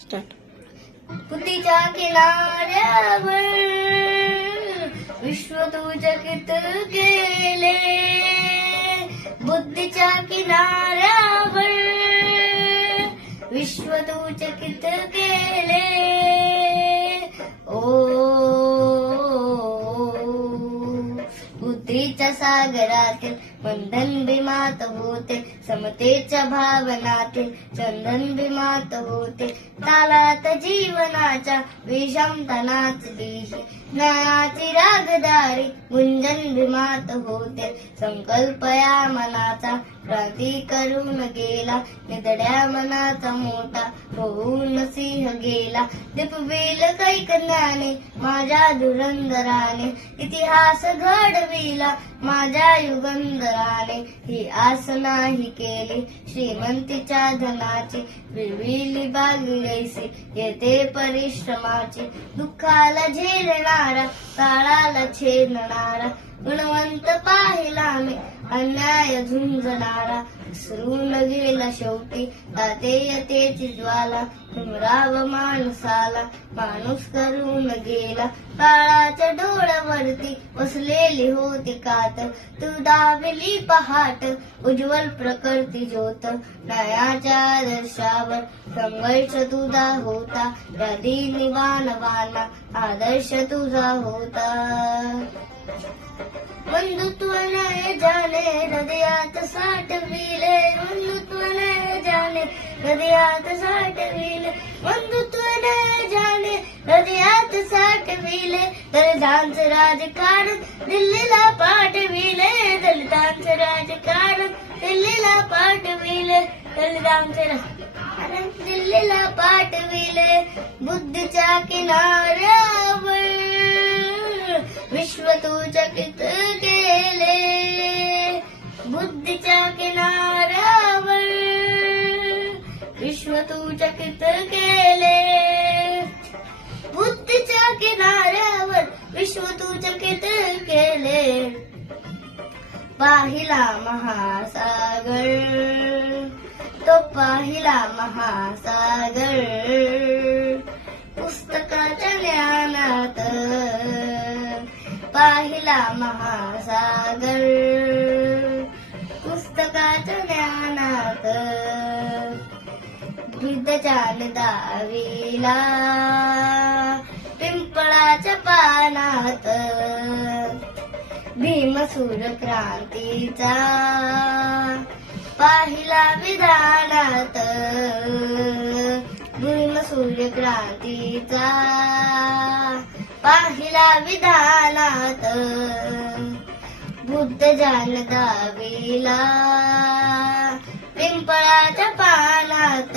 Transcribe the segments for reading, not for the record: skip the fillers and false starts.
Start. बुद्धीच्या किनाऱ्यावर विश्व तू चकित केले, बुद्धीच्या किनाऱ्यावर विश्व तू चकित केले. ओ बुद्धीच्या सागरातील बंधन भीमात होते, समतेच्या भावनातील चंदन भीमात होते. तालात जीवनाच्या विषमतनाच दिशी ज्ञानाची रागदारी गुंजन भीमात होते. संकल्प या मनाचा क्रांती करून गेला, निधड्या मनाचा मोठा होऊन सिंह गेला. दीपवेल कैक ज्ञाने माझ्या धुरंधराने, इतिहास घडविला माझ्या युगंधराने. ही आस नाही केली श्रीमंतीच्या धनाची, विळविली बागी ऐसी येते परिश्रमाची. दुःखाला झेलणारा काळाला छेदणारा, गुणवंत पाहिला मी अन्याय झुंजणारा. विसरून गेला शेवटी तातेयतेची ज्वाला, हिमराव माणसाला माणूस करून गेला. काळाच्या डोळ्यावरती बसलेली होती कात, तू दाविली पहाट उज्ज्वल प्रकृती ज्योत. न्यायाच्या आदर्शावर संघर्ष तुझा होता, त्या दिनी वानवाना आदर्श तुझा होता. बंधुत्व न जाने हृदयात साठविले, बंधुत्व न जाने हृदयात साठविले, बंधुत्व न जाने हृदयात साठविले. दलितांचे राजकारण दिल्लीला पाठविले, दलितांचे राजकारण दिल्लीला पाठविले, दलितांचे राजकारण दिल्लीला पाठविले. बुद्धीच्या किनाऱ्यावर विश्व तू चकित केले, बुद्धीच्या किनाऱ्यावर विश्व तू चकित केले, बुद्धीच्या किनाऱ्यावर विश्व तू चकित केले. पाहिला महासागर तो पाहिला महासागर, पुस्तकाच्या ज्ञानात पाहिला महासागर, पुस्तकाच्या ज्ञानात. बुद्धजान दाविला पिंपळाच्या पानात, भीमसूर क्रांतीचा पाहिला विधानात, भीमसूर क्रांतीचा पाहिला विधानात. बुद्धजान दाविला पिंपळाच्या पानात,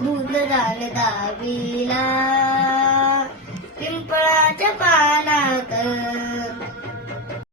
बुद्धजान दाविला